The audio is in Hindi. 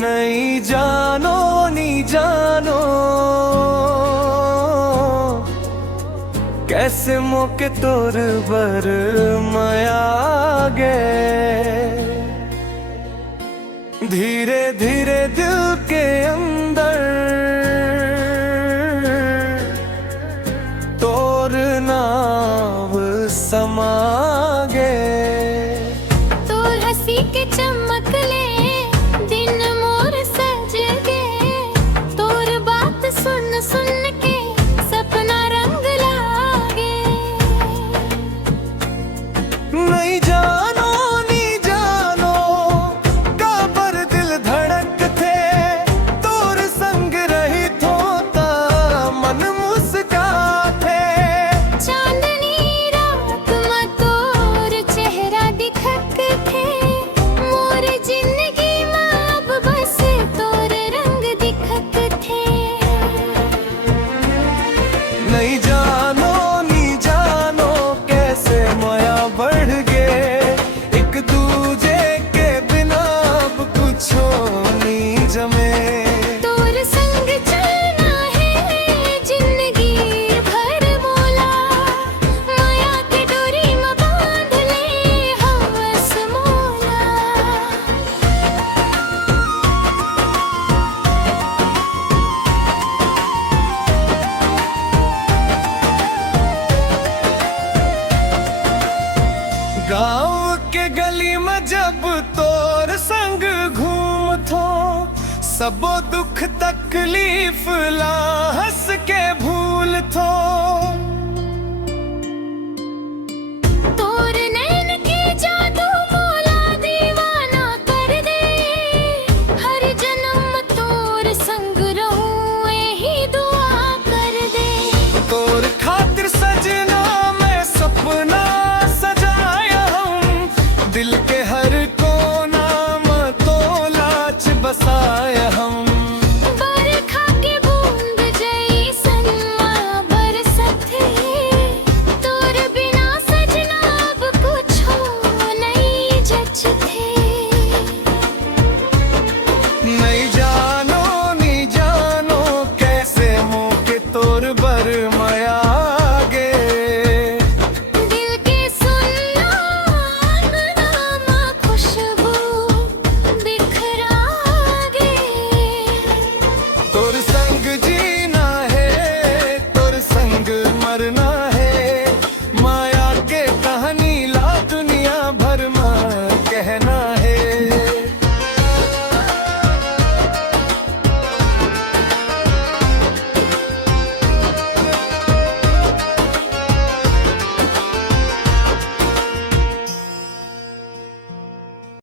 नहीं जानो नहीं जानो कैसे मौके तोर बर मयागे धीरे धीरे दिल के अंदर तोर नाव समागे तोर हंसी के चमक ले दिन मोर सज गे तोर बात सुन सुन के सपना रंग लागे नहीं जानो नहीं जानो काबर दिल धड़क थे तोर संग रही थोता मन मुस्का थे चांदनी रात में तोर चेहरा दिखक थे मोर जिंदगी में अब बस तोर रंग दिखक थे नहीं जानो नहीं जानो कैसे माया बढ़ गए एक दूजे के बिना अब कुछ नहीं जमे तोर संग चलना है जिंदगी भर मोला माया के डोरी में बांध ले हवस मोला गाँव के गली में जब तोर संग घूम थो सबो दुख तकलीफ ला हंस के भूल थो